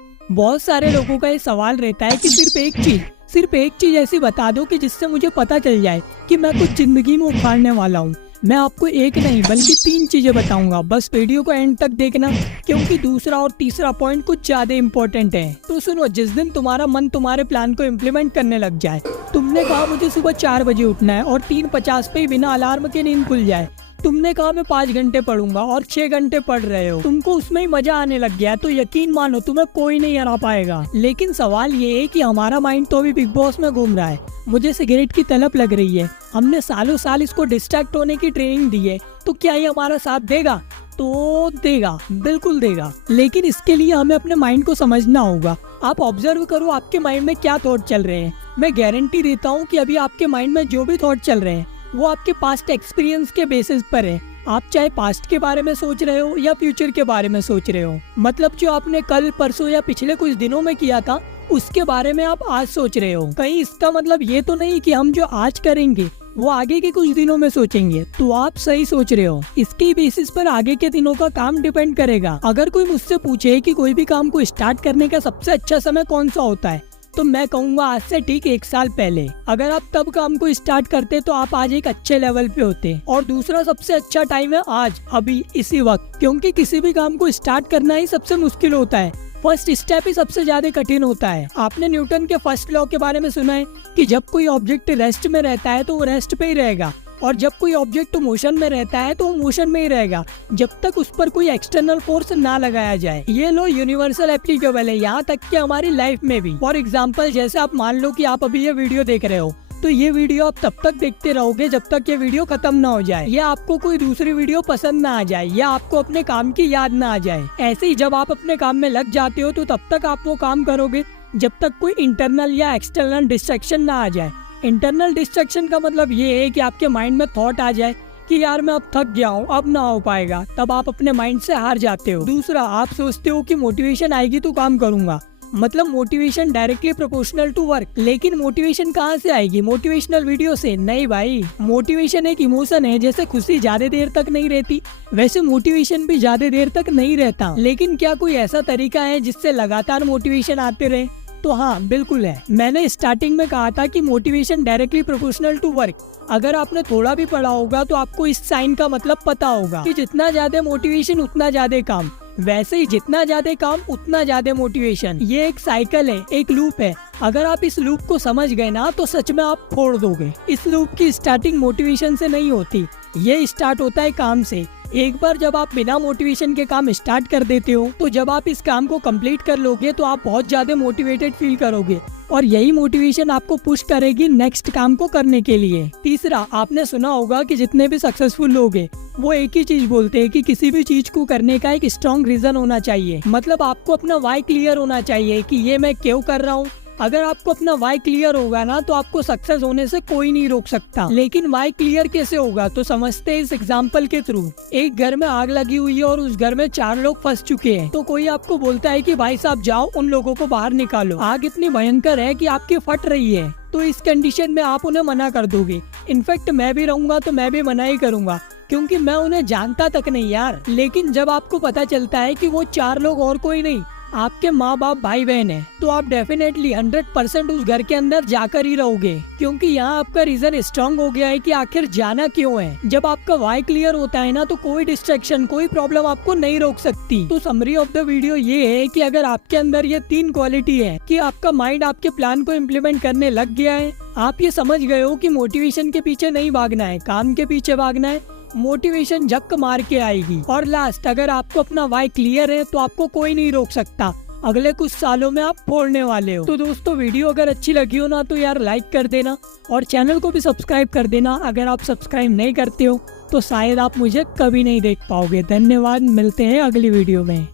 बहुत सारे लोगों का ये सवाल रहता है कि सिर्फ एक चीज ऐसी बता दो कि जिससे मुझे पता चल जाए कि मैं कुछ जिंदगी में उखाड़ने वाला हूँ। मैं आपको एक नहीं बल्कि 3 चीजें बताऊंगा, बस वीडियो को एंड तक देखना क्योंकि दूसरा और तीसरा पॉइंट कुछ ज्यादा इम्पोर्टेंट है। तो सुनो, जिस दिन तुम्हारा मन तुम्हारे प्लान को इम्प्लीमेंट करने लग जाए, तुमने कहा मुझे सुबह 4 बजे उठना है और 3:50 पे ही बिना अलार्म के नींद खुल जाए, तुमने कहा मैं 5 घंटे पढ़ूंगा और 6 घंटे पढ़ रहे हो, तुमको उसमें ही मजा आने लग गया, तो यकीन मानो तुम्हें कोई नहीं हरा पाएगा। लेकिन सवाल ये है कि हमारा माइंड तो अभी बिग बॉस में घूम रहा है, मुझे सिगरेट की तलब लग रही है, हमने सालों साल इसको डिस्ट्रैक्ट होने की ट्रेनिंग दी है, तो क्या ये हमारा साथ देगा? तो देगा, बिल्कुल देगा। लेकिन इसके लिए हमें अपने माइंड को समझना होगा। आप ऑब्जर्व करो आपके माइंड में क्या थॉट चल रहे हैं। मैं गारंटी देता हूँ कि अभी आपके माइंड में जो भी थॉट चल रहे हैं वो आपके पास्ट एक्सपीरियंस के बेसिस पर है। आप चाहे पास्ट के बारे में सोच रहे हो या फ्यूचर के बारे में सोच रहे हो, मतलब जो आपने कल परसों या पिछले कुछ दिनों में किया था उसके बारे में आप आज सोच रहे हो। कहीं इसका मतलब ये तो नहीं कि हम जो आज करेंगे वो आगे के कुछ दिनों में सोचेंगे। तो आप सही सोच रहे हो, इसके बेसिस पर आगे के दिनों का काम डिपेंड करेगा। अगर कोई मुझसे पूछे कि कोई भी काम को स्टार्ट करने का सबसे अच्छा समय कौन सा होता है, तो मैं कहूँगा आज से ठीक 1 साल पहले। अगर आप तब काम को स्टार्ट करते तो आप आज एक अच्छे लेवल पे होते। और दूसरा सबसे अच्छा टाइम है आज, अभी, इसी वक्त, क्योंकि किसी भी काम को स्टार्ट करना ही सबसे मुश्किल होता है। फर्स्ट स्टेप ही सबसे ज्यादा कठिन होता है। आपने न्यूटन के फर्स्ट लॉ के बारे में सुना है कि जब कोई ऑब्जेक्ट रेस्ट में रहता है तो वो रेस्ट पे ही रहेगा, और जब कोई ऑब्जेक्ट मोशन में रहता है तो वो मोशन में ही रहेगा जब तक उस पर कोई एक्सटर्नल फोर्स ना लगाया जाए। ये लो यूनिवर्सल एप्लीकेबल है यहाँ तक कि हमारी लाइफ में भी। फॉर एग्जांपल, जैसे आप मान लो कि आप अभी ये वीडियो देख रहे हो, तो ये वीडियो आप तब तक देखते रहोगे जब तक ये वीडियो खत्म ना हो जाए, या आपको कोई दूसरी वीडियो पसंद ना आ जाए, या आपको अपने काम की याद ना आ जाए। ऐसे ही जब आप अपने काम में लग जाते हो तो तब तक आप वो काम करोगे जब तक कोई इंटरनल या एक्सटर्नल डिस्ट्रैक्शन ना आ जाए। इंटरनल डिस्ट्रैक्शन का मतलब ये है कि आपके माइंड में थॉट आ जाए कि यार मैं अब थक गया हूँ, अब ना हो पाएगा, तब आप अपने माइंड से हार जाते हो। दूसरा, आप सोचते हो कि मोटिवेशन आएगी तो काम करूंगा, मतलब motivation directly proportional to work. लेकिन मोटिवेशन कहाँ से आएगी? मोटिवेशनल वीडियो से नहीं भाई। मोटिवेशन एक इमोशन है, जैसे खुशी ज्यादा देर तक नहीं रहती वैसे मोटिवेशन भी ज्यादा देर तक नहीं रहता। लेकिन क्या कोई ऐसा तरीका है जिससे लगातार मोटिवेशन आते रहे? तो हाँ, बिल्कुल है। मैंने स्टार्टिंग में कहा था कि motivation directly proportional to work. अगर आपने थोड़ा भी पढ़ा होगा तो आपको इस साइन का मतलब पता होगा कि जितना ज्यादा मोटिवेशन उतना ज्यादा काम, वैसे ही जितना ज्यादा काम उतना ज्यादा मोटिवेशन। ये एक साइकिल है, एक लूप है। अगर आप इस लूप को समझ गए ना तो सच में आप फोड़ दोगे। इस लूप की स्टार्टिंग मोटिवेशन से नहीं होती, ये स्टार्ट होता है काम से। एक बार जब आप बिना मोटिवेशन के काम स्टार्ट कर देते हो तो जब आप इस काम को कंप्लीट कर लोगे तो आप बहुत ज्यादा मोटिवेटेड फील करोगे, और यही मोटिवेशन आपको पुश करेगी नेक्स्ट काम को करने के लिए। तीसरा, आपने सुना होगा कि जितने भी सक्सेसफुल लोग हैं वो एक ही चीज बोलते हैं कि किसी भी चीज को करने का एक स्ट्रॉन्ग रीजन होना चाहिए। मतलब आपको अपना वाई क्लियर होना चाहिए कि ये मैं क्यों कर रहा हूँ। अगर आपको अपना वाई क्लियर होगा ना तो आपको सक्सेस होने से कोई नहीं रोक सकता। लेकिन वाई क्लियर कैसे होगा, तो समझते हैं इस एग्जांपल के थ्रू। एक घर में आग लगी हुई है और उस घर में 4 लोग फंस चुके हैं, तो कोई आपको बोलता है कि भाई साहब जाओ उन लोगों को बाहर निकालो, आग इतनी भयंकर है कि आपकी फट रही है। तो इस कंडीशन में आप उन्हें मना कर दोगे। इनफैक्ट मैं भी रहूंगा तो मैं भी मना ही करूंगा, क्योंकि मैं उन्हें जानता तक नहीं यार। लेकिन जब आपको पता चलता है कि वो 4 लोग और कोई नहीं, आपके माँ बाप भाई बहन है, तो आप डेफिनेटली 100% उस घर के अंदर जाकर ही रहोगे, क्योंकि यहाँ आपका रीजन स्ट्रांग हो गया है कि आखिर जाना क्यों है। जब आपका वाई क्लियर होता है ना तो कोई डिस्ट्रैक्शन, कोई प्रॉब्लम आपको नहीं रोक सकती। तो समरी ऑफ द वीडियो ये है कि अगर आपके अंदर ये 3 क्वालिटी है कि आपका माइंड आपके प्लान को इम्प्लीमेंट करने लग गया है, आप ये समझ गए हो कि मोटिवेशन के पीछे नहीं भागना है, काम के पीछे भागना है, मोटिवेशन झक मार के आएगी। और लास्ट, अगर आपको अपना वाई क्लियर है तो आपको कोई नहीं रोक सकता। अगले कुछ सालों में आप फोड़ने वाले हो। तो दोस्तों, वीडियो अगर अच्छी लगी हो ना तो यार लाइक कर देना और चैनल को भी सब्सक्राइब कर देना। अगर आप सब्सक्राइब नहीं करते हो तो शायद आप मुझे कभी नहीं देख पाओगे। धन्यवाद, मिलते हैं अगली वीडियो में।